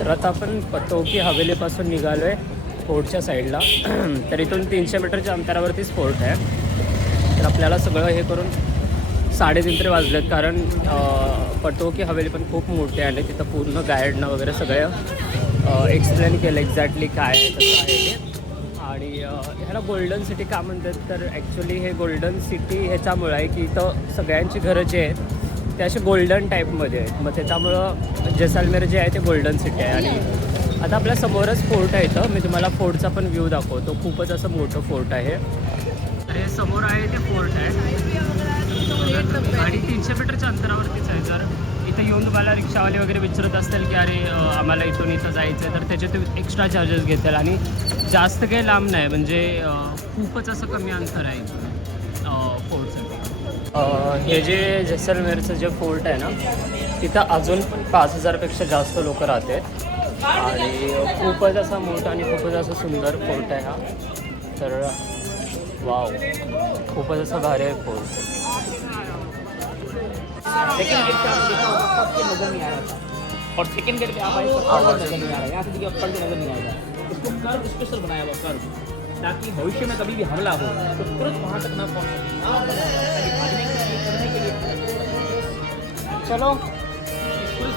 तर आता आपण पतोकी हवेलीपासून निघालो आहे फोर्टच्या साईडला. तर इथून 300 मीटरच्या अंतरावरतीच फोर्ट आहे. तर आपल्याला सगळं हे करून 3:30 तरी वाजलेत, कारण पतोकी हवेली पण खूप मोठी आहे. तिथं पूर्ण गाईडनं वगैरे सगळं एक्सप्लेन केलं एक्झॅक्टली काय आहे कसं आहे ते. आणि ह्याला गोल्डन सिटी का म्हणतात, तर ॲक्च्युली हे गोल्डन सिटी ह्याच्यामुळं आहे की इथं सगळ्यांची घरं जे आहेत ते असे गोल्डन टाईपमध्ये आहेत. मग त्याच्यामुळं जैसलमेर जे आहे ते गोल्डन सिटी आहे. आणि आता आपल्या समोरच फोर्ट आहे. इथं मी तुम्हाला फोर्टचा पण व्ह्यू दाखवतो. खूपच असं मोठं फोर्ट आहे. तर हे समोर आहे ते फोर्ट आहे आणि 300 मीटरच्या अंतरावरतीच आहे. जर इथं येऊन तुम्हाला रिक्षावाले वगैरे विचारत असतील की अरे आम्हाला इथून इथं जायचं आहे, तर त्याचे ते एक्स्ट्रा चार्जेस घेतील. आणि जास्त काही लांब नाही, म्हणजे खूपच असं कमी अंतर आहे फोर्टचं. हे जे जैसलमेरचं जे फोर्ट आहे ना, तिथं अजून पण 5000पेक्षा जास्त लोक राहतात. आणि खूपच असा मोठा आणि खूपच असं सुंदर फोर्ट आहे हा. तर वाव, खूपच असं भारी आहे फोर्ट. सेकंड गेट पे आपने देखा होगा सबके नजर नहीं आ रहा था, और सेकंड गेट पे आप आए तो पर्दा नजर नहीं आ रहा है। यहाँ से देखिए अब पर्दा नजर नहीं आएगा। इसको कर्व स्पेशल बनाया हुआ कर्व, ताकि भविष्य में कभी भी हमला हो तो तुरंत वहाँ तक ना पहुँच सके। आप ताकि भागने के लिए, करने के लिए। चलो पुलिस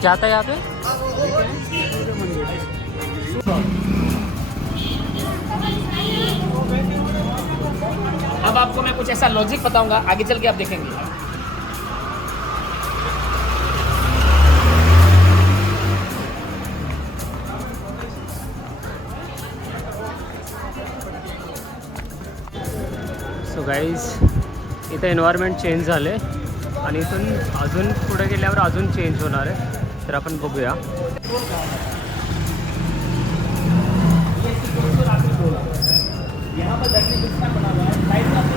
क्या था यहाँ पे? अब आपको मैं कुछ ऐसा लॉजिक बताऊंगा, आगे चल के आप देखेंगे। सो गाईज, इथं एन्व्हायरमेंट चेंज झाले आणि इथून अजून पुढे गेल्यावर अजून चेंज होणार आहे. तर आपण बघूया. यहाँ पर बैठने का स्थान बना हुआ है, साइड में आपको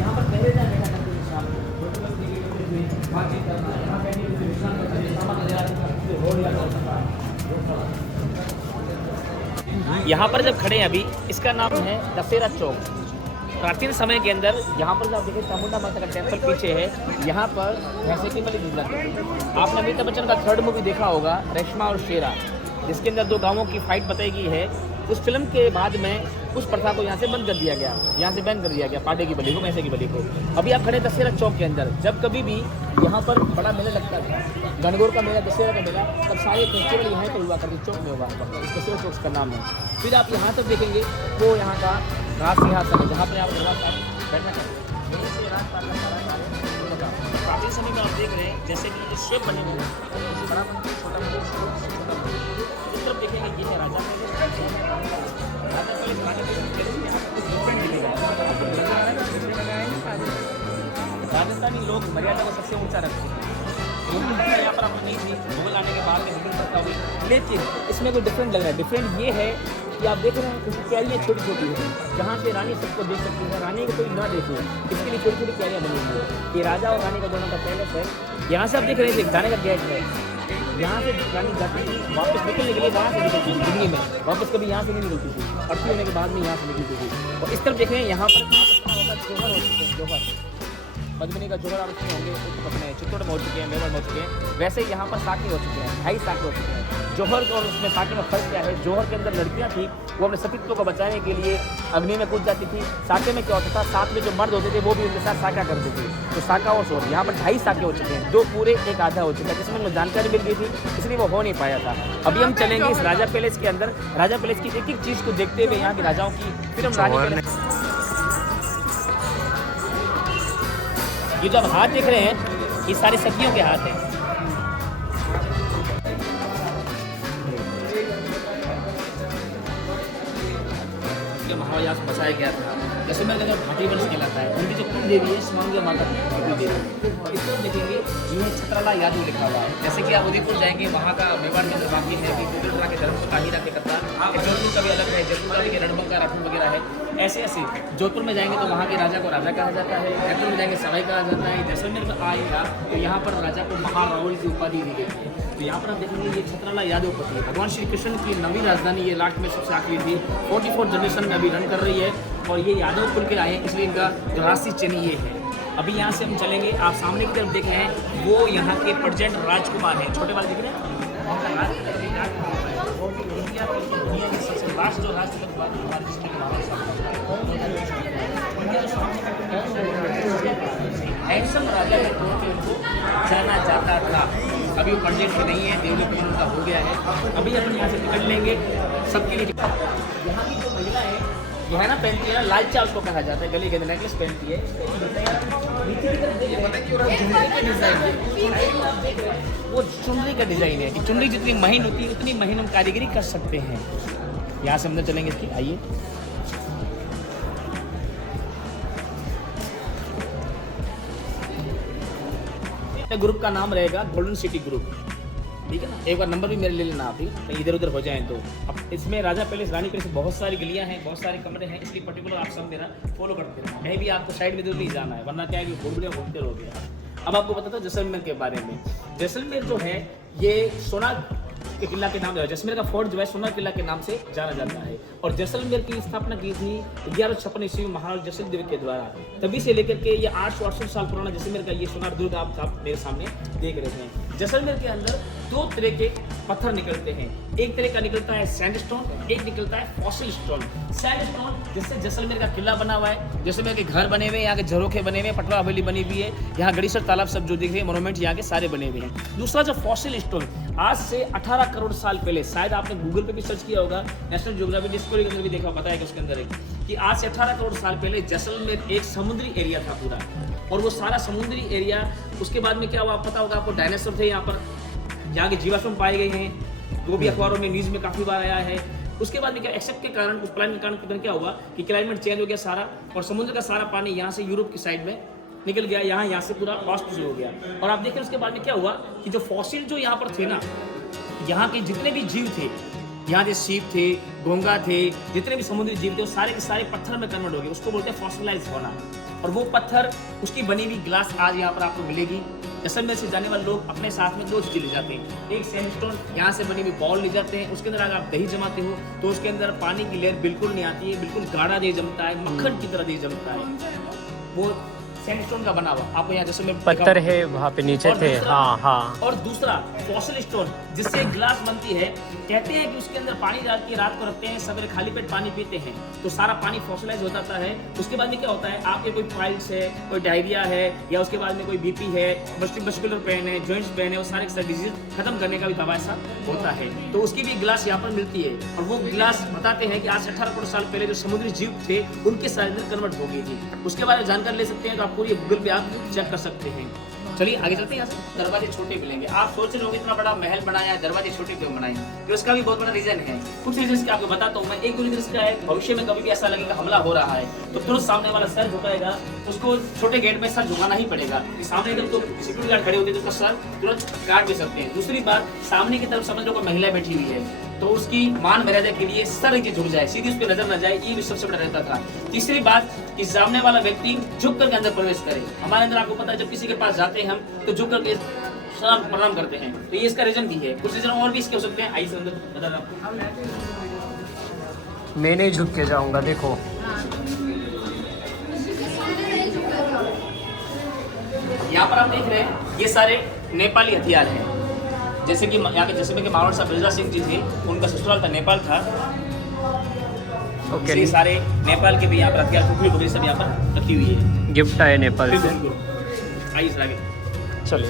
यहाँ पर पहले जाने का निशान, बातचीत करना है, यहाँ बैठने के निशान करना है, सामान नजर आता है। यहाँ पर जब खड़े हैं अभी, इसका नाम है दशहरा चौक। प्राचीन समय के अंदर यहाँ पर जब आप देखिए चामुंडा माता का टेम्पल पीछे है, यहाँ पर भैंसे की बलि दी जाती है। आपने अमिताभ बच्चन का 3rd मूवी देखा होगा, रेशमा और शेरा, जिसके अंदर 2 गांवों की फाइट बताई गई है। उस फिल्म के बाद में उस प्रथा को यहाँ से बंद कर दिया गया, यहाँ से बैन कर दिया गया पाडे की बलि को, भैंसे की बलि को। अभी आप खड़े दशहरा चौक के अंदर, जब कभी भी यहाँ पर बड़ा मेला लगता था, गणगौर का मेला, दशहरा का मेला, तब सारे फेस्टिवल यहाँ पर हुआ करते, चौक में हुआ करता, इस दशहरा चौक का नाम है। फिर आप यहाँ तक देखेंगे वो यहाँ का राज सिंहासन है, जहाँ पर आप बैठना चाहते हैं। प्राचीन समय में आप देख रहे हैं जैसे कि ये शेप बने हुए हैं, बड़ा मंदिर, छोटा मंदिर, छोटा मंदिर। इस तरफ देखेंगे ये है राजा राजस्थानी लोग मर्यादा को सबसे ऊंचा रखते हैं। यहाँ पर आपको नहीं थी, मुगल आने के बाद में हिंदू प्रथा हुई, लेकिन इसमें कोई डिफरेंट लग रहा है। डिफरेंट ये है कि आप देख रहे हैं कुछ क्यारियाँ छोटी छोटी है, जहाँ से रानी सबको देख सकती है, रानी को कोई ना देखे, इसके लिए छोटी छोटी क्यारियाँ बनी हुई है। ये राजा और रानी का दोनों का पैलेस है। यहाँ से आप देख रहे हैं जाने का गेट है, यहाँ से रानी जाती थी, वापस निकलने के लिए वहाँ से निकलती थी, दिल्ली में वापस कभी यहाँ से नहीं निकलती थी, अर्थी होने के बाद में यहाँ से निकलती थी। और इस तरफ देख रहे हैं यहाँ पर जोहर हो चुके हैं, जोहर पद्मिनी का जोहर आप होंगे, अपने चित्तौड़ में हो चुके हैं, मेवाड़ में हो चुके हैं। वैसे ही यहाँ पर साके हो चुके हैं, 2.5 साके हो चुके हैं। जोहर और उसमें साके में फर्क क्या है? जोहर के अंदर लड़कियाँ थी, वो अपने सतीत्व को बचाने के लिए अग्नि में कूद जाती थी। साके में क्या होता था, साथ में जो मर्द होते थे वो भी उनके साथ साका करते थे, तो साका और सोर। यहाँ पर 2.5 साके हो चुके हैं, 2 पूरे 1 आधा हो चुका है, जिसमें उनको जानकारी मिल गई थी, इसलिए वो हो नहीं पाया था। अभी हम चलेंगे इस राजा पैलेस के अंदर, राजा पैलेस की एक एक चीज़ को देखते हुए, यहाँ के राजाओं की, फिर हम रानी पैलेस। ये जो आप हाथ देख रहे हैं, ये सारी सखियों के हाथ हैं। महाव्यास बसाया गया था, जैसलमेर का जो भाटी वंश कहलाता है, उनकी जो कुल देवी है स्वांग माता भाटी देवी। इसको देखेंगे ये छत्राला यादव लिखा हुआ है। जैसे कि आप उदयपुर जाएंगे, वहाँ का मेवाड़ में जो बाकी है कि कुबेर के धर्म काहीरा के कत्ता, जोधपुर का भी अलग है, जयपुर के रणबंका राठौर वगैरह है। ऐसे ऐसे जोधपुर में जाएंगे तो वहाँ के राजा को राजा कहा जाता है, जयपुर में जाएंगे सवाई कहा जाता है। जैसलमेर में आएगा तो यहाँ पर राजा को महारावल की उपाधि दी गई है। तो यहाँ पर आप देखेंगे ये छत्राला यादवपति है। भगवान श्री कृष्ण की नवी राजधानी ये लाट में सबसे आखिरी थी, 44 जनरेशन में अभी रन कर रही है, और ये यादव कुल के आए हैं, इसलिए इनका जो राशि चिन्ह ये है। अभी यहाँ से हम चलेंगे, आप सामने की तरफ देख रहे हैं वो यहाँ के प्रेसिडेंट राजकुमार हैं, छोटे वाले दिख रहे हैं। इंडिया की दुनिया के सबसे लास्ट जो राष्ट्रपति हमारे जिसमें हैंडसम राजा के तौर पे उनको जाना जाता था। अभी वो प्रेसिडेंट में नहीं है, डेवलपमेंट उनका हो गया है। अभी अपन यहाँ से निकल लेंगे सबके लिए। यहाँ की जो महिला है जो है ना पहनती है ना लाल चा उसको कहा जाता है, गले के नेकलेस पहनती है। वो चुनरी का डिजाइन है कि चुनरी जितनी महीन होती है उतनी महीन हम कारीगरी कर सकते हैं। यहाँ से हम अंदर चलेंगे इसकी, आइए। ग्रुप का नाम रहेगा गोल्डन सिटी ग्रुप, ठीक है ना। एक बार नंबर भी मेरे ले लेना आप, ठीक है, इधर उधर हो जाएं तो। अब इसमें राजा पैलेस, रानी पैलेस, बहुत सारी गलियां हैं, बहुत सारे कमरे हैं, इसलिए पर्टिकुलर आप सब मेरा फॉलो करते रहो। कहीं भी आपको साइड में नहीं जाना है, वरना क्या है कि घूमते रहोगे। अब आपको पता था जैसलमेर के बारे में। जैसलमेर जो है ये सोना के किला के नाम, जैसलमेर का फोर्ट जो है सोना किला के नाम से जाना जाता है। और जैसलमेर की स्थापना की थी 1156 ईस्वी में महाराज जैसलमेर के द्वारा। तभी से लेकर के ये 868 साल पुराना जैसलमेर का ये सोनार दुर्ग आप मेरे सामने देख रहे हैं। जैसलमेर के अंदर दो तरह के पत्थर निकलते हैं, एक तरह का निकलता है सैंडस्टोन, एक निकलता है फॉसिल स्टोन। सैंडस्टोन जिससे जैसलमेर का किला बना हुआ है, जैसलमेर के घर बने हुए हैं, यहाँ के झरोखे बने हुए हैं, पटवा हवेली बनी हुई है, यहाँ गणेश्वर तालाब सब जो दिख रहे हैं मोनूमेंट यहाँ के सारे बने हुए हैं। दूसरा जो फॉसिल स्टोन, आज से 18 करोड़ साल पहले, शायद आपने गूगल पे भी सर्च किया होगा, नेशनल ज्योग्राफी डिस्कवरी के अंदर भी देखा, बताया उसके अंदर कि आज से 18 करोड़ साल पहले जैसलमेर एक समुद्री एरिया था पूरा। और वो सारा समुद्री एरिया, उसके बाद में क्या हुआ पता होगा आपको, डायनासोर थे यहाँ पर, यहाँ के जीवाश्म पाए गए हैं, वो भी अखबारों में न्यूज़ में काफ़ी बार आया है। उसके बाद में क्या एक्सेप्ट के कारण, उस प्लान के कारण क्या हुआ कि क्लाइमेट चेंज हो गया सारा, और समुद्र का सारा पानी यहाँ से यूरोप की साइड में निकल गया, यहाँ से पूरा वाष्प शुरू हो गया। और आप देखें उसके बाद में क्या हुआ कि जो फॉसिल जो यहाँ पर थे ना, यहाँ के जितने भी जीव थे, यहाँ के सीप थे, घोंगा थे, जितने भी समुद्री जीव थे, वो सारे के सारे पत्थर में कन्वर्ट हो गए। उसको बोलते हैं फॉसिलाइज होना। और वो पत्थर, उसकी बनी हुई ग्लास आज यहाँ पर आपको मिलेगी। जैसलमेर से जाने वाले लोग अपने साथ में दो चीज़ें ले जाते हैं, एक सैंडस्टोन यहाँ से बनी हुई बॉल ले जाते हैं, उसके अंदर अगर आप दही जमाते हो तो उसके अंदर पानी की लेयर बिल्कुल नहीं आती है, बिल्कुल गाढ़ा दही जमता है, मक्खन की तरह दही जमता है। वो सैंडस्टोन का बना हुआ आपको यहाँ जैसलमेर पत्थर है वहाँ पे नीचे थे। हाँ हाँ। और दूसरा फॉसिल स्टोन जिससे ग्लास बनती है, कहते हैं कि उसके अंदर पानी डाल के रात को रखते हैं, सवेरे खाली पेट पानी पीते हैं तो सारा पानी फॉसिलाइज हो जाता है। उसके बाद में क्या होता है, आपके कोई पाइल्स है, कोई डायरिया है, या उसके बाद में कोई बीपी है, मस्कुलर पेन है, जॉइंट्स पेन है, वो सारे के सारे डिजीज खत्म करने का भी दवा ऐसा होता है। तो उसकी भी ग्लास यहाँ पर मिलती है। और वो ग्लास बताते हैं कि आज से 18 करोड़ साल पहले जो समुद्री जीव थे उनके साथ अंदर कन्वर्ट हो गई थी। उसके बारे में जानकारी ले सकते हैं तो आप पूरी गूगल पे आप चेक कर सकते हैं। चलिए आगे चलते हैं। यहाँ से दरवाजे छोटे मिलेंगे। आप सोच रहे हो इतना बड़ा महल बनाया है, दरवाजे छोटे क्यों बनाए, तो इसका भी बहुत बड़ा रीजन है। कुछ रीजन आपको बताता हूँ मैं। एक दो रीजन इसका है, भविष्य में कभी भी ऐसा लगेगा हमला हो रहा है तो तुरंत सामने वाला सर झुकाएगा, उसको छोटे गेट में सर झुकाना ही पड़ेगा। सामने एकदम तो सिक्योरिटी गार्ड खड़े होते हैं तो उसका सर तुरंत काट भी सकते हैं। दूसरी बात, सामने की तरफ समझ लो कोई महिला बैठी हुई है तो उसकी मान मर्यादा के लिए सर नीचे झुक जाए, सीधी उस पर नजर न जाए, ये भी सबसे बड़ा रहता था। तीसरी बात कि सामने वाला व्यक्ति झुक करके अंदर प्रवेश करे। हमारे अंदर आपको पता है जब किसी के पास जाते हैं हम तो झुक करके सलाम प्रणाम करते हैं, तो ये इसका रीजन भी है। कुछ रीजन और भी इसके हो सकते हैं, आइए अंदर बता रहा हूं। मैं नहीं झुक के जाऊंगा, देखो यहाँ पर आप देख रहे हैं ये सारे नेपाली हथियार हैं। जैसे कि यहाँ के जैसे के महाराज साहब बिरजा सिंह जी थे, उनका ससुराल था नेपाल था। ओके। ये सारे नेपाल के भी यहाँ पर हथियार, टुकड़ी टुकड़ी सब यहाँ पर रखी हुई है। गिफ्ट आए नेपाल से। आइए सर आगे चलो।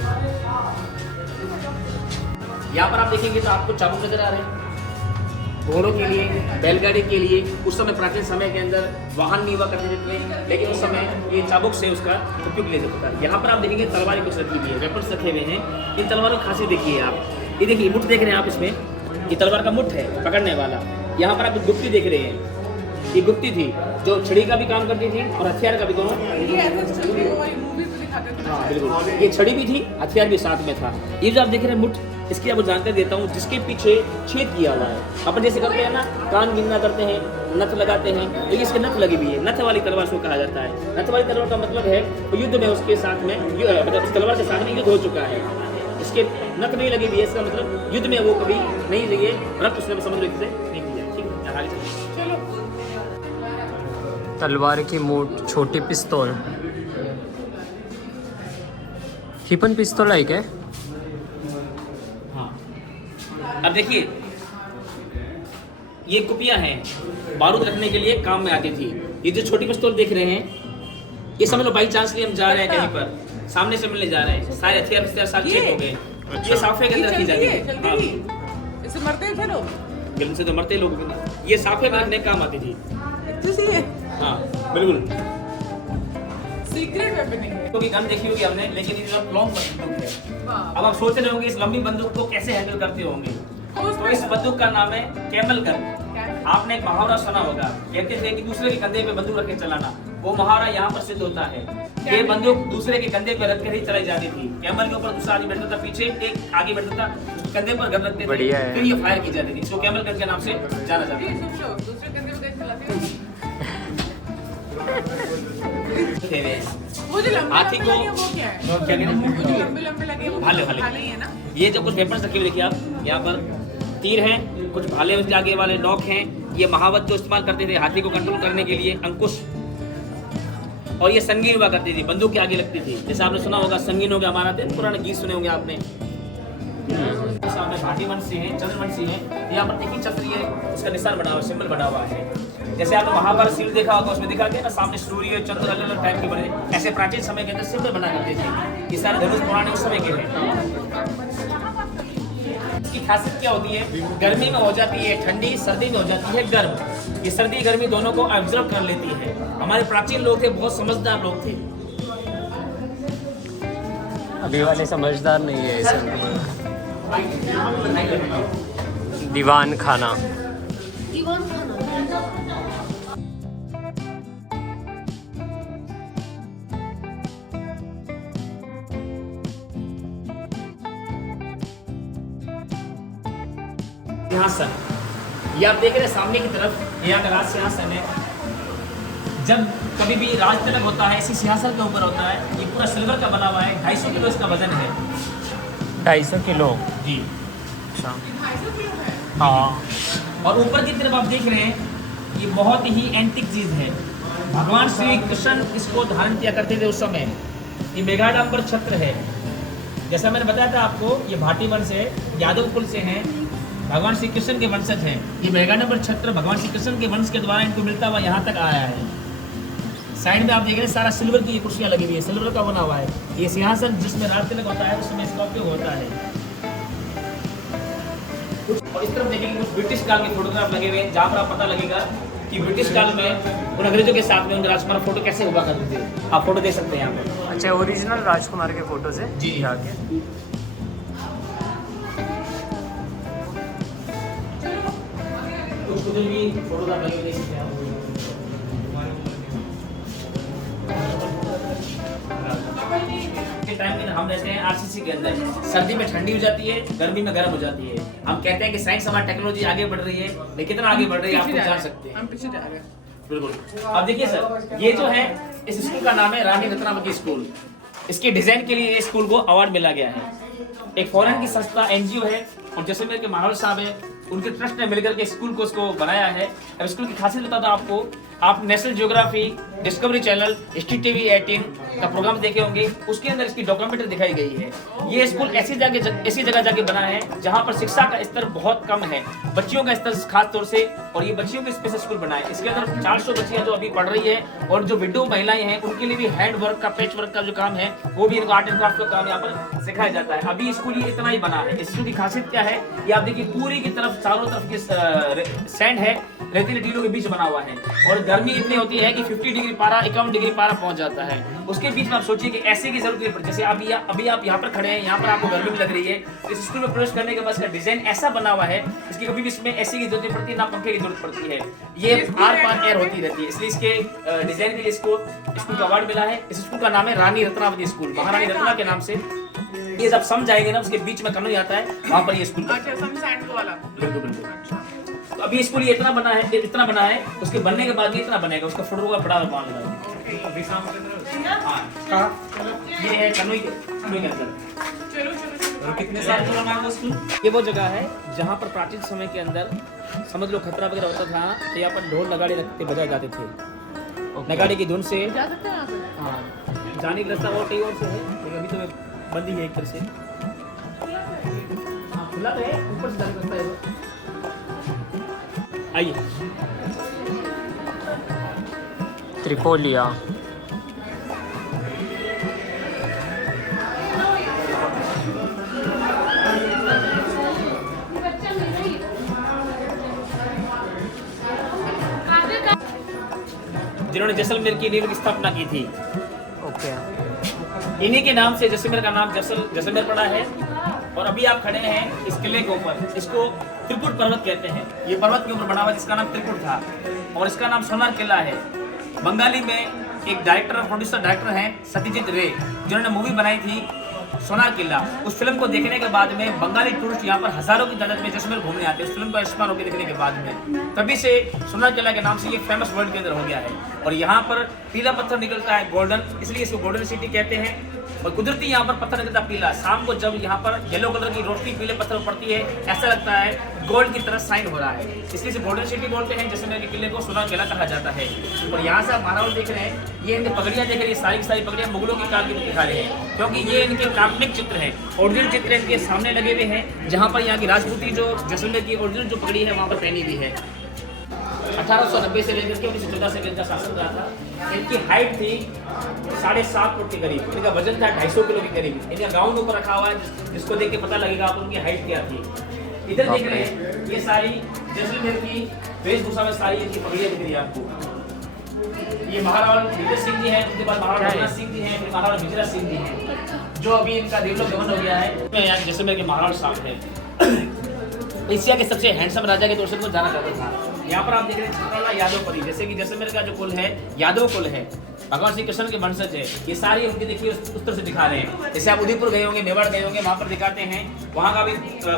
यहाँ पर आप देखेंगे तो आपको चाबुक नजर आ रहे हैं, घोड़ों के लिए, बैलगाड़ी के लिए। उस समय प्राचीन समय के अंदर वाहन नहीं हुआ करते थे, लेकिन उस समय ये चाबुक से उसका उपयोग ले जाता था। यहाँ पर आप देखेंगे तलवारें कुछ रखी हुई है, वेपन्स रखे हुए हैं। इन तलवारों की खासियत देखिए आप, ये देखिए मुठ देख रहे हैं आप, इसमें ये तलवार का मुठ है पकड़ने वाला। यहाँ पर आप गुप्ती देख रहे हैं, ये गुप्ती थी जो छड़ी का भी काम करती थी और हथियार का भी दोनों। हाँ बिल्कुल, ये छड़ी भी थी, हथियार भी साथ में था। ये जो आप देख रहे हैं मुठ, इसकी आपको जानकारी देता हूँ, जिसके पीछे छेद किया हुआ है। अपन जैसे करते हैं ना, कान गिनना करते हैं, नथ लगाते हैं, तो इसके नथ लगी हुई है। नथ वाली तलवार को कहा जाता है। नथ वाली तलवार का मतलब है युद्ध में उसके साथ में, मतलब इस तलवार के साथ में युद्ध हो चुका है, इसके नथ नहीं लगी हुई है, इसका मतलब युद्ध में वो कभी नहीं रही है, रक्त उसने समुद्र से नहीं किया। ठीक है, आगे चलो। तलवार की मूठ, छोटी पिस्तौल। ही पण पिस्तूल आहे काय? हाँ, अब देखिए ये कुपियां हैं, बारूद रखने के लिए काम में आती थी। ये जो छोटी पिस्तौल देख रहे हैं, ये समझ लो बाई चांस लिए हम जा रहे हैं कहीं पर, सामने से मिलने जा रहे हैं, सारे हथियार साथ चेक हो गए। ये साफे के अंदर रखी जाती है। हाँ, इससे मरते थे लोग, गलन से तो मरते लोग, ये साफे में रखने का काम आती थी। इसलिए हाँ बिल्कुल। सीक्रेट वेपन है। क्योंकि गन देखी होगी हमने, लेकिन ये लॉन्ग बंदूक है। वाह। अब आप सोच रहे होंगे इस लंबी बंदूक को कैसे हैंडल करते होंगे। तो इस बंदूक का नाम है कैमल गन। आपने एक मुहावरा सुना होगा, कहते थे कि दूसरे के कंधे पे बंदूक रख के चलाना। वो मुहावरा यहाँ पर सिद्ध होता है। ये बंदूक दूसरे के कंधे पे रख कर ही चलाई जाती थी। कैमल के ऊपर दूसरा आदमी बैठता था, पीछे एक आगे बैठता था, कंधे पर गन रखते थे, बढ़िया है। फिर ये फायर की जाती थी। इसको कैमल गन के नाम से जाना जाता है। दूसरे कंधे पे कैसे चलाते हो? वो जो लंबे हाथी लंबे को- लगे वो क्या है? क्या कह रहे हैं? वो जो लंबे लंबे लगे वो भाले, भाले। भाले ही है ना? ये जो कुछ वेपन्स रखे हुए देखिए आप, यहाँ पर तीर हैं, कुछ भाले उसके आगे वाले नोक हैं। ये महावत जो इस्तेमाल करते थे हाथी को कंट्रोल करने के लिए, अंकुश। और ये संगीन हुआ करती थी, बंदूक के आगे लगती थी। जैसे आपने सुना होगा संगीन हो गया हमारा, पुराने गीत सुने होंगे आपने। सामने भाटी वंशी है, चंद्रवंशी है। यहाँ पर देखिए छतरी है, उसका निशान बना हुआ, सिंबल बना हुआ है। जैसे आपने महाभारत सील देखा होगा, उसमें दिखा गया ना सामने सूर्य चंद्र अलग अलग टाइप के बने, ऐसे प्राचीन समय के अंदर सिंबल बना करते थे। ये सारे धनुष पुराने उस समय के हैं। इसकी खासियत क्या होती है? गर्मी में हो जाती है ठंडी, सर्दी में हो जाती है गर्म। ये सर्दी गर्मी दोनों को ऑब्जर्व कर लेती है। हमारे प्राचीन लोग थे, बहुत समझदार लोग थे। अभी वाले समझदार नहीं है ऐसे। दीवान खाना। सिंहासन, ये आप देख रहे हैं सामने की तरफ, यहाँ का राज सिंहासन है। जब कभी भी राज तिलक होता है, इसी सिंहासन के ऊपर होता है। ये पूरा सिल्वर का बना हुआ है, 250 किलो इसका वजन है 250 किलो। जी। 250 किलो है। हाँ। और ऊपर की तरफ आप देख रहे हैं, ये बहुत ही एंटिक चीज है। भगवान श्री कृष्ण इसको धारण किया करते थे उस समय। ये मेघाडंबर छत्र है। जैसा मैंने बताया था आपको, ये भाटी वंश है, यादव कुल से हैं, भगवान श्री कृष्ण के वंशज हैं। ये मेघाडंबर छत्र भगवान श्री कृष्ण के वंश के द्वारा इनको मिलता हुआ यहाँ तक आया है। साइड में आप देख रहे हैं सारा सिल्वर की कुर्सियाँ लगी हुई है, सिल्वर का बना हुआ है। ये सिंहासन जिसमें राज तिलक होता है, उसमें इसका उपयोग होता है। और इस तरफ देखेंगे कुछ ब्रिटिश काल के फोटोग्राफ लगे हुए हैं, जहाँ पर आप पता लगेगा कि ब्रिटिश काल में उन अंग्रेजों के साथ में उनके राजकुमार फोटो कैसे हुआ करते थे। आप फोटो देख सकते हैं यहाँ पे। अच्छा, ओरिजिनल राजकुमार के फोटोज है जी। आगे। कुछ भी फोटोग्राफ लगे हुए देख सकते हैं आप। के टाइम में हम रहते हैं आरसीसी के अंदर। सर्दी में ठंडी हो जाती है, गर्मी में गर्म हो जाती है। हम कहते हैं कि साइंस हमारी टेक्नोलॉजी आगे बढ़ रही है, लेकिन कितना आगे बढ़ रही है आप पीछे जा जान रहे हैं। सकते हैं। हम पीछे जा रहे हैं। बिल्कुल। अब देखिए सर, ये जो है इस स्कूल का नाम है रानी रत्नावती स्कूल। इसके डिजाइन के लिए ये स्कूल को अवार्ड मिला गया है। एक फॉरेन की संस्था एनजीओ है, और जैसलमेर के महाराज साहब है, उनके ट्रस्ट ने मिलकर के स्कूल को इसको बनाया है। अब स्कूल की खासियत बताता हूं आपको। आप national geography, discovery channel, history TV 18 का प्रोग्राम देखे होंगे, उसके अंदर इसकी डॉक्यूमेंट्री दिखाई गई है। ये स्कूल ऐसी जगह जाके बना है जहाँ पर शिक्षा का स्तर बहुत कम है, बच्चियों का स्तर खास तौर से, और ये बच्चियों के स्पेशल स्कूल बना है। इसके अंदर 400 बच्चियां जो अभी पढ़ रही है, और जो विडो महिलाएं हैं उनके लिए भी हैंड वर्क का, पैच वर्क का जो काम है, वो भी इनको आर्ट एंड क्राफ्ट का काम यहाँ पर सिखाया जाता है। अभी स्कूल ये इतना ही बना है। इस स्कूल की खासियत क्या है, ये आप देखिए पूरी की तरफ चारों तरफ की सैंड है, रेतीले टीलों के बीच बना हुआ है, और गर्मी इतनी होती है कि 50 डिग्री पारा, 51 डिग्री पारा पहुंच जाता है। उसके बीच में आप सोचिए कि ऐसे की जरूरत नहीं पड़ती। जैसे अभी आप यहाँ पर खड़े हैं, यहाँ पर आपको गर्मी भी लग रही है, तो इस स्कूल में प्रवेश करने के बाद इसका डिजाइन ऐसा बना हुआ है, इसकी कभी भी इसमें एसी की जरूरत नहीं पड़ती, ना पंखे की जरूरत पड़ती है। ये आर पार एयर होती रहती है, इसलिए इसके डिजाइन के लिए इसको स्कूल का अवार्ड मिला है। इस स्कूल का नाम है रानी रत्नावती स्कूल, महारानी रत्ना के नाम से। ये जब समझ जाएंगे ना, उसके बीच में कनौज आता है, वहाँ पर ये स्कूल। अच्छा, सम सैंड वाला। बिल्कुल बिल्कुल। तो अभी स्कूल ये इतना बना है, उसके बनने के बाद ये इतना बनेगा, उसका फोटो का बड़ा मान लगा। अभी शाम ये है कनौज के अंदर। चलो चलो चलो। कितने साल पुराना है वो स्कूल? ये वो जगह है जहाँ पर प्राचीन समय के अंदर समझ लो खतरा वगैरह होता था, तो यहाँ पर ढोल नगाड़े रख के बजाए जाते थे। नगाड़े की धुन से जा सकते हैं यहाँ पे? हाँ, जाने का रास्ता और कहीं और से है, लेकिन अभी तो मैं बंद ही है एक तरह से। हाँ खुला तो है, ऊपर से जाने लगता है। आइए त्रिपोलिया। जिन्होंने जैसलमेर की नींव की स्थापना की थी, ओके। इन्हीं के नाम से जैसलमेर का नाम जैसलमेर पड़ा है। और अभी आप खड़े हैं इस किले के ऊपर, इसको त्रिकुट पर्वत कहते हैं। ये पर्वत के ऊपर बना हुआ जिसका नाम त्रिकुट था, और इसका नाम सोनार किला है। बंगाली में एक डायरेक्टर और प्रोड्यूसर डायरेक्टर हैं सत्यजीत रे, जिन्होंने मूवी बनाई थी सोनार किला। उस फिल्म को देखने के बाद में बंगाली टूरिस्ट यहाँ पर हजारों की तादाद में जैसलमेर घूमने आते हैं। उस फिल्म को आयुष्मान होकर देखने के बाद में तभी से सोनार किला के नाम से ये फेमस वर्ल्ड के अंदर हो गया है। और यहाँ पर पीला पत्थर निकलता है गोल्डन, इसलिए इसको गोल्डन सिटी कहते हैं। और कुदरती यहाँ पर पत्थर निकलता पीला। शाम को जब यहाँ पर येलो कलर की रोशनी पीले पत्थर पर पड़ती है, ऐसा लगता है गोल्ड की तरह साइन हो रहा है, इसलिए इसे गोल्डन सिटी बोलते हैं। जैसलमेर के किले को सोनार किला कहा जाता है। और यहाँ से आप महारावल देख रहे हैं, ये इनकी पगड़ियाँ देख रहे हैं, सारी की सारी पगड़ियाँ मुगलों की काल की दिखा रहे हैं, क्योंकि ये इनके काल्पनिक चित्र हैं। ओरिजिनल चित्र इनके सामने लगे हुए हैं, जहाँ पर यहाँ की राजपूती जो जैसलमेर की ओरिजिनल जो पगड़ी है वहाँ पर पहनी हुई है। 1890 से लेकर के 1914 से इनका शासन रहा था। इनकी हाइट थी 7.5 फुट के करीब, इनका वजन था 250 किलो के करीब। इनका गाउन ऊपर रखा हुआ है, जिसको देख के पता लगेगा आप उनकी हाइट क्या थी। इधर देख रहे हैं, ये सारी जैसलमेर की वेशभूषा में सारी इनकी पगड़ियाँ दिख रही है आपको। ये महारावल विजय सिंह जी हैं, उसके बाद महारावल रघुनाथ सिंह जी हैं, फिर महारावल विजय सिंह जी हैं, जो अभी इनका डेवलप गमन हो गया है। यहाँ जैसलमेर के महारावल साहब है। एशिया के सबसे हैंडसम राजा के तौर से जाना जाता था। यहाँ पर आप देख रहे हैं छत्रला यादव परी, जैसे कि जैसलमेर का जो कुल है यादव कुल है, भगवान श्री कृष्ण के वंशज है। ये सारी उनकी देखिए उस तरह से दिखा रहे हैं। जैसे आप उदयपुर गए होंगे, मेवाड़ गए होंगे, वहाँ पर दिखाते हैं, वहाँ का भी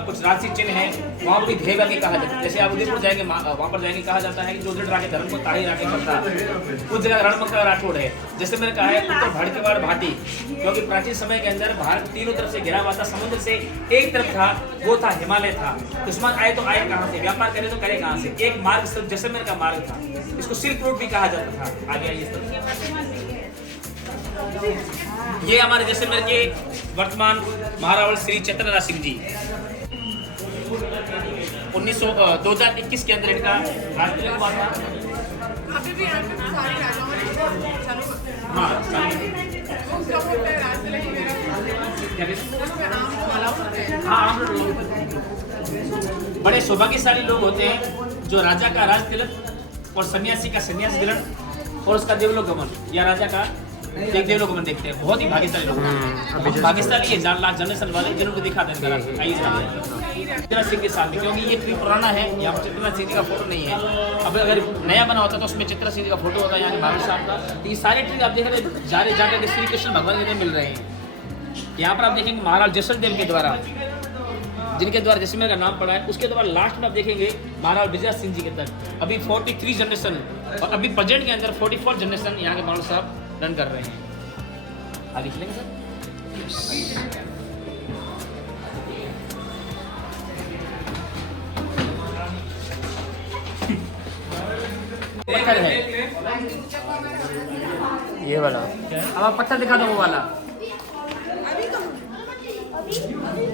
कुछ राजसी चिन्ह है, वहाँ पर भी ध्येय करके कहा जाता है। जैसे आप उदयपुर जाएंगे, वहाँ पर जाएंगे, कहा जाता है कि जो दृढ़ राखे धर्म को ताही राखे करता। कुछ जगह रणमक्का राठौड़ है। जैसलमेर का है उत्तर भड़केवाड़ भाटी, क्योंकि प्राचीन समय के अंदर भारत तीनों तरफ से घिरा हुआ था। समुद्र से एक तरफ था, वो था हिमालय था। दुश्मन आए तो आए कहाँ से, व्यापार करे तो करे कहाँ से। एक मार्ग सिर्फ जैसलमेर का मार्ग था, इसको सिल्क रूट भी कहा जाता था। आगे आइए। ये हमारे जैसलमेर के वर्तमान महारावल श्री चैतन्यनाथ सिंह जी 2021 के अंदर इनका राष्ट्रीय हुआ था। अभी भी यहाँ पे सारे राजाओं ने चालू हाँ उसका बोलते हैं राज तिलक वगैरह, उसमें आम लोग अलाउ होते हैं। हाँ, बड़े सौभाग्यशाली लोग होते हैं जो राजा का राज तिलक और सन्यासी का सन्यास तिलक और उसका देवलोकगमन या राजा का देवलोकगमन देखते हैं। बहुत ही भाग्यशाली लोग हैं। भाग्यशाली है जनरेशन वाले जिन्होंने दिखा दें। आइए चैतन्यनाथ सिंह के साथ में, क्योंकि ये ट्री पुराना है, यहाँ पर चैतन्यनाथ सिंह जी का फोटो नहीं है। अब अगर नया बना होता तो उसमें चैतन्यनाथ सिंह जी का फोटो होता है, यहाँ के महाराज साहब का। तो ये सारे ट्री आप देख रहे हैं जाकर के श्री कृष्ण भगवान के मिल रहे हैं। यहाँ पर आप देखेंगे महाराज जैसलदेव के द्वारा, जिनके द्वारा जैसलमेर का नाम पड़ा है, उसके द्वारा लास्ट में आप देखेंगे महाराज विजय सिंह जी के तक। अभी 43 जनरेशन और अभी प्रेजेंट के अंदर 44 जनरेशन यहाँ के महाराज साहब रन कर रहे हैं। आगे चलेंगे सर। पत्थर है ये वाला। अब आप पत्थर दिखा दो वो वाला।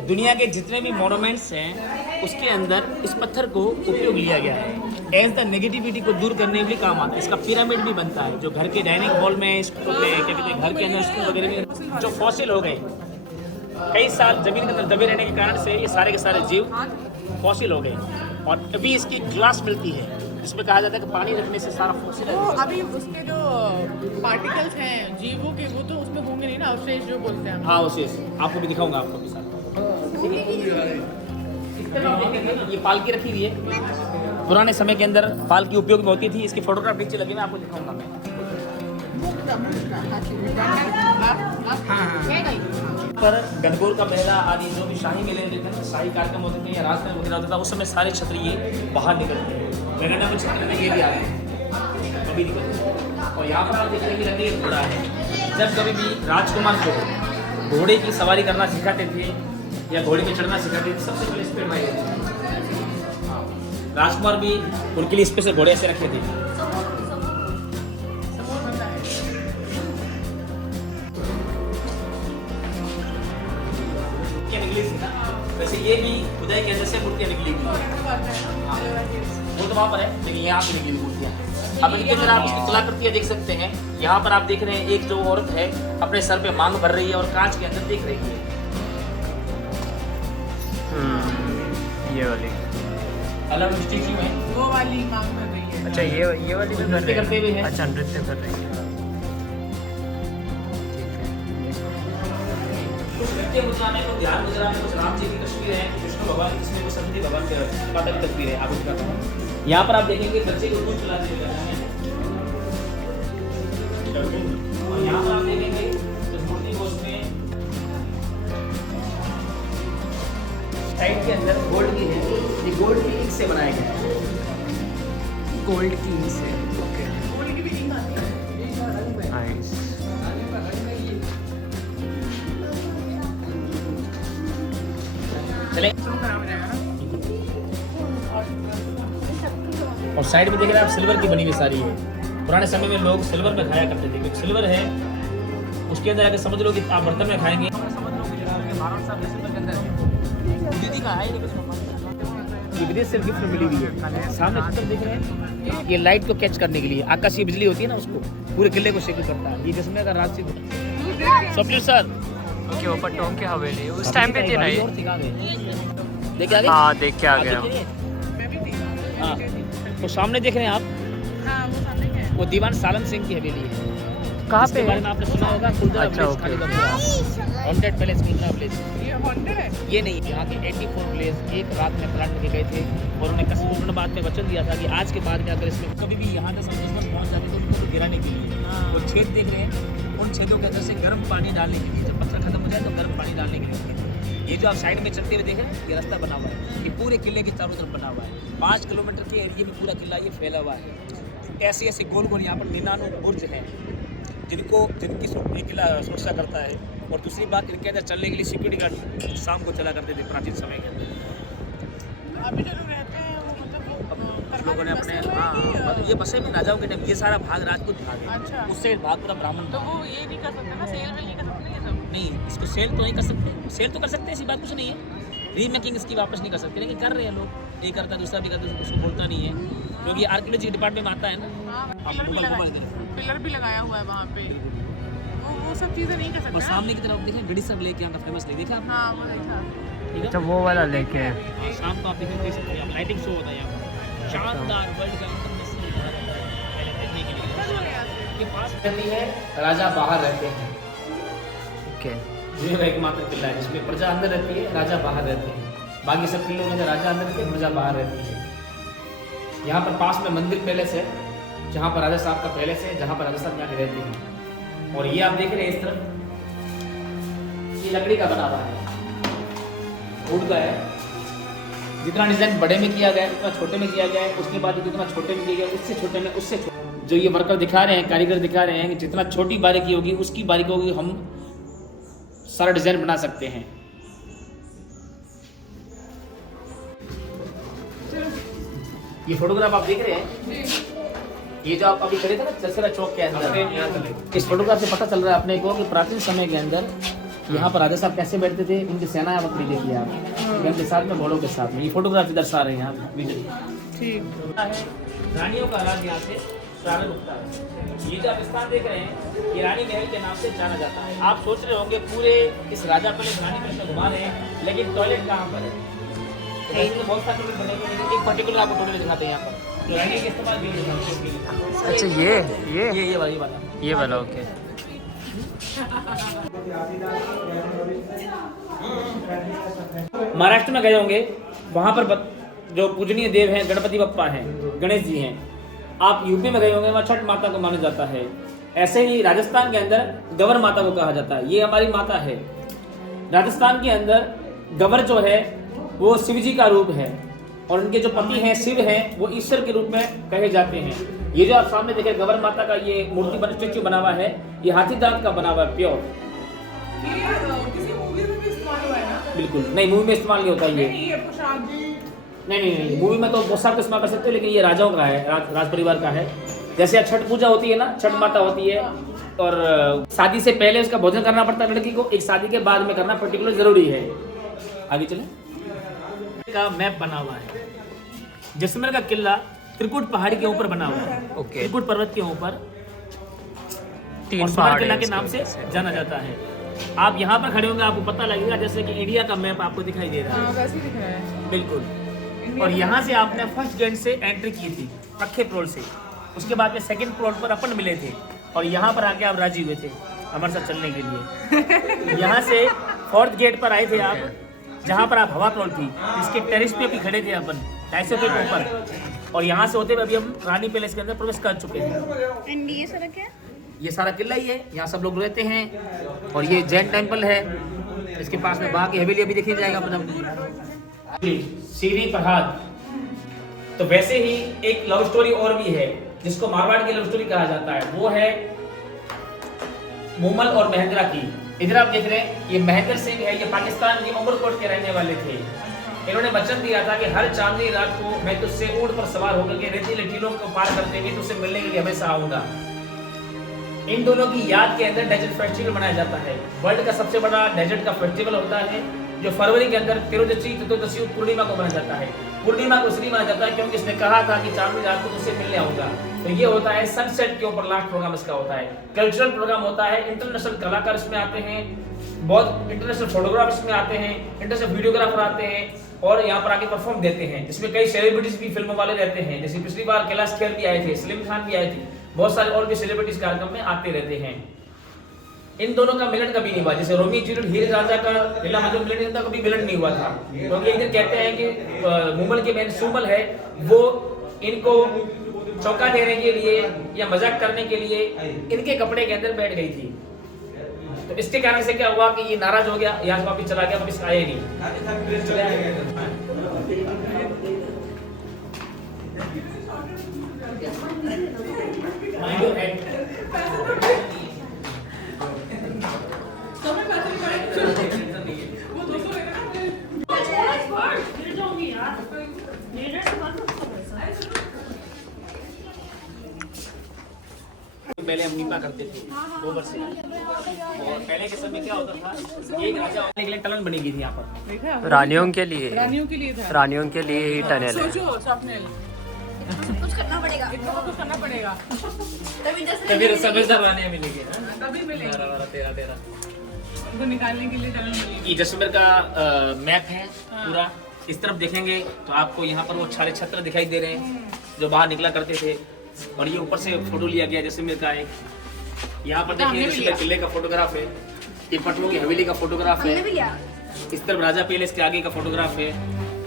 दुनिया के जितने भी मोनूमेंट्स हैं उसके अंदर इस पत्थर को उपयोग लिया गया है। एज द नेगेटिविटी को दूर करने के लिए काम आता है। इसका पिरामिड भी बनता है, जो घर के डाइनिंग हॉल में, स्कूल में, क्या कहते हैं घर के अंदर स्कूल वगैरह में जो फॉसिल हो गए, कई साल जमीन के अंदर दबे रहने के कारण से ये सारे के सारे जीव फॉसिल हो गए। और अभी इसकी ग्लास मिलती है, इसमें कहा जाता है कि पानी रखने से सारा फॉसिल तो अभी उसके जो पार्टिकल्स हैं जीवों के, वो तो उसमें होंगे नहीं ना, अवशेष जो बोलते हैं। हाँ अवशेष आपको भी दिखाऊंगा आपको भी साथ। ये पालकी रखी हुई है, पुराने समय के अंदर पालकी उपयोग में होती थी। इसके फोटोग्राफ नीचे लगे मैं आपको दिखाऊंगा मैं। पर गणगौर का मेला आदि जो भी शाही मेले थे, शाही कार्यक्रम होते थे या राजकाज वगैरह होता था, उस समय सारे क्षत्रिय बाहर निकलते थे। वेगंडा में क्षेत्र में ये भी आ गए कभी निकलते। और यहाँ पर आप देख रहे हैं कि घोड़ा है। जब कभी भी राजकुमार को घोड़े की सवारी करना सिखाते थे या घोड़े पे चढ़ना सिखाते थे, सबसे पहले स्पीड बाइक राजकुमार भी उनके लिए स्पेशल घोड़े ऐसे रखे थे। ये भी खुदाई के अंदर से मूर्तियाँ निकलेगी। हाँ, वो तो वहाँ पर है, लेकिन यहाँ पे निकली मूर्तियाँ। अब इनके अंदर आप इसकी कलाकृतियाँ देख सकते हैं। यहाँ पर आप देख रहे हैं एक जो औरत है अपने सर पे मांग भर रही है और कांच के अंदर देख रही है। ये वाली अलग स्टेच्यू है। वो वाली मांग कर रही है। अच्छा ये वाली भी नृत्य करते हुए है। अच्छा नृत्य कर रही है। कुछ नृत्य मुद्रा में, कुछ ध्यान मुद्रा में, कुछ राम जी की तस्वीर है, कुछ विष्णु भगवान की, इसमें कुछ सरस्वती भगवान के माता की तस्वीर है। आप दिखाता हूँ। यहाँ पर आप देखेंगे बच्चे को दूध पिलाते हुए हैं और यहाँ पर आप देखेंगे उस मूर्ति को उसमें साइड के अंदर गोल्ड की है। ये गोल्ड की ईंट से बनाया गया है। गोल्ड की से ओके गोल्ड की भी नहीं आती। नाइस। चलें। तो खराब हो जाएगा ना। और साइड में देख रहे हैं आप सिल्वर की बनी हुई सारी है। पुराने समय में लोग सिल्वर में खाया करते थे, क्योंकि सिल्वर है उसके अंदर अगर समझ लो कि आप बर्तन में खाएंगे। समझ लो कि आपके भारत साहब सिल्वर के अंदर है। दीदी का है ये विदेश से गिफ्ट मिली हुई है। सामने चित्र देख रहे हैं, ये लाइट को कैच करने के लिए आकाशीय बिजली होती है ना, उसको पूरे किले को शेकिल करता है। ये जिसमें अगर रात से स्वप्निल सर ओके ऊपर टोंग की हवेली उस टाइम पे थी ना ये। देखिए आगे। हाँ देख के आ गया। मैं भी थी। हाँ, वो सामने देख रहे हैं आप, हाँ वो सामने है। वो दीवान सालन सिंह की हवेली है। कहाँ इसके पे बारे में आपने सुना होगा, खुर्दा अच्छा, प्लेस, खाली का हॉन्टेड पैलेस, खुर्दा प्लेस। ये हॉन्टेड है। ये नहीं, यहाँ के 84 प्लेस एक रात में प्लान करके गए थे और उन्होंने बाद में वचन दिया था कि आज के बाद में अगर इसमें कभी भी यहाँ तक समझ पहुँच जाते तो उनको गिराने के लिए वो छेद देख रहे हैं, उन छेदों के अंदर से गर्म पानी डालने के लिए, जब पत्थर खत्म हो जाए तो गर्म पानी डालने के लिए। ये जो आप साइड में चलते हुए देख रहे हैं, ये रास्ता बना हुआ है, ये पूरे किले के चारों तरफ बना हुआ है। 5 किलोमीटर के एरिया में पूरा किला ये फैला हुआ है। ऐसे ऐसे गोल गोल यहाँ पर 99 बुर्ज हैं जिनकी ये किला सुरक्षा करता है। और दूसरी बात, इनके अंदर चलने के लिए सिक्योरिटी गार्ड शाम को चला करते थे प्राचीन समय के अंदर। अभी जो लोग रहते हैं वो मतलब कुछ लोगों ने अपने मतलब ये बसे में राजाओं के टाइम ये सारा भाग राजपूत भाग है। अच्छा। उससे भाग पूरा ब्राह्मण तो था। वो ये नहीं कर सकते ना, सेल वेल नहीं कर सकते ये सब। नहीं, इसको सेल तो नहीं कर सकते, सेल तो कर सकते हैं, ऐसी बात कुछ नहीं है। रीमेकिंग इसकी वापस नहीं कर सकते, लेकिन कर रहे हैं लोग। एक करता दूसरा भी करता, उसको बोलता नहीं है, क्योंकि आर्कियोलॉजी के डिपार्टमेंट में आता है ना। हाँ, आप पिलर भी लगाया हुआ है वहाँ पे। वो सब चीज़ें नहीं कर सकते और ना। सामने की तरफ देखें गड़ी सब लेके यहाँ का फेमस लेक देखा आपने? हाँ वो देखा। ठीक अच्छा है, वो वाला लेके है। शाम को आप देख सकते हैं, लाइटिंग शो होता है यहाँ पर। शानदार वर्ल्ड का इंटरनेशनल देखने के लिए। बस हो गया फिर। के पास रहती है, राजा बाहर रहते हैं। ओके ये एकमात्र किला है जिसमें प्रजा अंदर रहती है, राजा बाहर रहते हैं। बाकी सब किलों में राजा अंदर रहते हैं, प्रजा बाहर रहती है। यहाँ पर पास में मंदिर पैलेस है, जहाँ पर राजा साहब का पैलेस है, जहाँ पर राजस्थान में आके रहते हैं। और ये आप देख रहे हैं इस तरफ, ये लकड़ी का बना हुआ है, वुड का है। जितना डिजाइन बड़े में किया गया है उतना छोटे में किया गया है, उसके बाद जितना छोटे में किया गया उससे छोटे में उससे छोटे। जो ये वर्कर दिखा रहे हैं, कारीगर दिखा रहे हैं कि जितना छोटी बारीकी होगी उसकी बारीकी होगी, हम सारा डिजाइन बना सकते हैं। ये फोटोग्राफ आप देख रहे हैं, ये जो आप अभी खड़े थे ना चरसरा चौक के अंदर, इस फोटोग्राफ से पता चल रहा है अपने को कि प्राचीन समय के अंदर यहाँ पर राजा साहब कैसे बैठते थे, उनकी सेना वक्री देखिए आप, उनके साथ में घोड़ों के साथ में। ये फोटोग्राफ दर्शा रहे हैं यहाँ ठीक रानियों का राज यहाँ से प्रारंभ होता है। ये जो आप स्थान देख रहे हैं, ये रानी महल के नाम से जाना जाता है। आप सोच रहे होंगे पूरे इस राजा पैलेस रानी महल में घुमा रहे हैं, लेकिन टॉयलेट कहाँ पर है? तो बहुत सारे टॉयलेट बने हुए हैं, एक पर्टिकुलर आपको टॉयलेट दिखाते हैं यहाँ पर जो रानी के इस्तेमाल के लिए दिखाते हैं। अच्छा ये वाला ओके। महाराष्ट्र में गए होंगे, वहाँ पर जो पूजनीय देव हैं गणपति बप्पा हैं, गणेश जी हैं। आप यूपी में गए होंगे, वहाँ छठ माता को माना जाता है। ऐसे ही राजस्थान के अंदर गवर माता को कहा जाता है, ये हमारी माता है। राजस्थान के अंदर गवर जो है वो शिव जी का रूप है, और उनके जो पति हैं शिव हैं, वो ईश्वर के रूप में कहे जाते हैं। ये जो आप सामने देखे गवर माता का ये मूर्ति बना स्टेच्यू बना हुआ है, ये हाथी दांत का बना हुआ है, प्योर। किसी मूवी में भी इस्तेमाल हुआ है ना? बिल्कुल नहीं, मूवी में इस्तेमाल नहीं होता ये। ये प्रसाद जी। नहीं, मूवी में तो बहुत सारे इस्तेमाल कर सकते हो, लेकिन ये राजाओं का है, राज परिवार का है। जैसे छठ पूजा होती है ना, छठ माता होती है, और शादी से पहले उसका भोजन करना पड़ता है लड़की को, एक शादी के बाद में करना पर्टिकुलर जरूरी है। आगे चलें। का मैप बना हुआ है। जैसलमेर का किला त्रिकुट पहाड़ी के ऊपर बना हुआ है। ओके। त्रिकुट पर्वत के ऊपर 3 और सोनार पहाड़ किला हैं के इसके नाम से ऊपर जाना जाता है। आप यहाँ पर खड़े होंगे, आपको पता लगेगा जैसे कि इंडिया का मैप आपको दिखाई दे रहा है। हाँ वैसे ही दिख रहा है। बिल्कुल। इंडिया और का यहाँ मैप। से आपने फर्स्ट गेट से एंट्री की थी, पक्के फ्लोर से। उसके बाद में सेकंड फ्लोर पर अपन मिले थे और यहाँ पर आके आप राजी हुए थे हमारे साथ चलने के लिए। यहाँ से फोर्थ गेट पर आए थे आप, जहाँ पर आप हवा फ्लोर थी, इसके टेरिस पे भी खड़े थे अपन 250 फीट ऊपर। और यहाँ से होते हुए अभी हम रानी पैलेस के अंदर प्रवेश कर चुके हैं। ये सड़क है। ये सारा किला ही है, यहाँ सब लोग रहते हैं। और ये जैन टेम्पल है, इसके पास में बाकी हवेली अभी देखी जाएगा अपना। सीरी फरहाद। तो वैसे ही एक लव स्टोरी और भी है जिसको मारवाड़ की लव स्टोरी कहा जाता है, वो है मूमल और महेंद्रा की। इधर आप देख रहे हैं ये महेंद्र सिंह है, ये पाकिस्तान के उमरकोट के रहने वाले थे। इन्होंने वचन दिया था कि हर चांदनी रात को मैं तुझसे ऊंट पर सवार होकर के रेतीले टीलों को पार करते हुए तुझसे मिलने के लिए हमेशा आऊंगा। इन दोनों की याद के अंदर डेजर्ट फेस्टिवल मनाया जाता है। वर्ल्ड का सबसे बड़ा डेजर्ट का फेस्टिवल होता है जो फरवरी के अंदर त्रियोदशी चतुर्दशी और पूर्णिमा को मनाया जाता है। पूर्णिमा को इसलिए मनाया जाता है क्योंकि इसने कहा था कि चांदनी रात को तुझसे मिलने आऊंगा। तो ये होता है सनसेट के ऊपर लास्ट प्रोग्राम इसका होता है। कल्चरल प्रोग्राम होता है, इंटरनेशनल कलाकार इसमें आते हैं, बहुत इंटरनेशनल फोटोग्राफर इसमें आते हैं, इंटरनेशनल वीडियोग्राफर आते हैं और यहाँ पर आके परफॉर्म देते हैं। इसमें कई सेलिब्रिटीज भी फिल्मों वाले रहते हैं, जैसे पिछली बार कैलाश खेर भी आए थे, सलीम खान भी आए थे, बहुत सारे और भी सेलिब्रिटीज कार्यक्रम में आते रहते हैं। इन दोनों का मिलन कभी नहीं हुआ, जैसे रोमियो जूलियट हीरे राजा का लीला मजनू मिलन था, कभी मिलन नहीं हुआ था। क्योंकि एक दिन कहते हैं कि मुमल की बहन सुमल है, वो इनको चौका देने के लिए या मजाक करने के लिए इनके कपड़े के अंदर बैठ गई थी। तो इसके कारण से क्या हुआ कि ये नाराज हो गया, यहाँ से वापिस चला गया, वापिस आया नहीं। पहले हम नीपा करते थे गोबर से। और पहले के समय क्या होता था, एक राजा होने के लिए टनल बनी गई थी यहाँ पर। देखा? रानियों के लिए रानियों के लिए था। रानियों के लिए ही टनल है। सोचो स्वप्निल, कुछ करना पड़ेगा इतना कुछ करना पड़ेगा तभी समझदार रानियां मिलेंगी ना, तभी मिलेगा। 13 उनको निकालने के लिए टनल बनेगी। ये जैसलमेर का मैप है पूरा। इस तरफ देखेंगे तो आपको यहाँ पर वो सारे छत्र दिखाई दे रहे हैं जो बाहर निकला करते थे। और ये ऊपर से फोटो लिया गया जैसलमेर का एक। यहाँ पर देखिए जैसलमेर किले का फोटोग्राफ है, ये पटलों की हवेली का फोटोग्राफ है, इस तरफ राजा पैलेस के आगे का फोटोग्राफ है।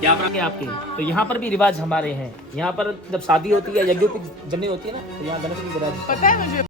यहाँ पर आगे आपके तो यहाँ पर भी रिवाज हमारे हैं। यहाँ पर जब शादी होती है, यज्ञोपवीत जमनी होती है ना, तो यहाँ गणपति विराज पता है मुझे।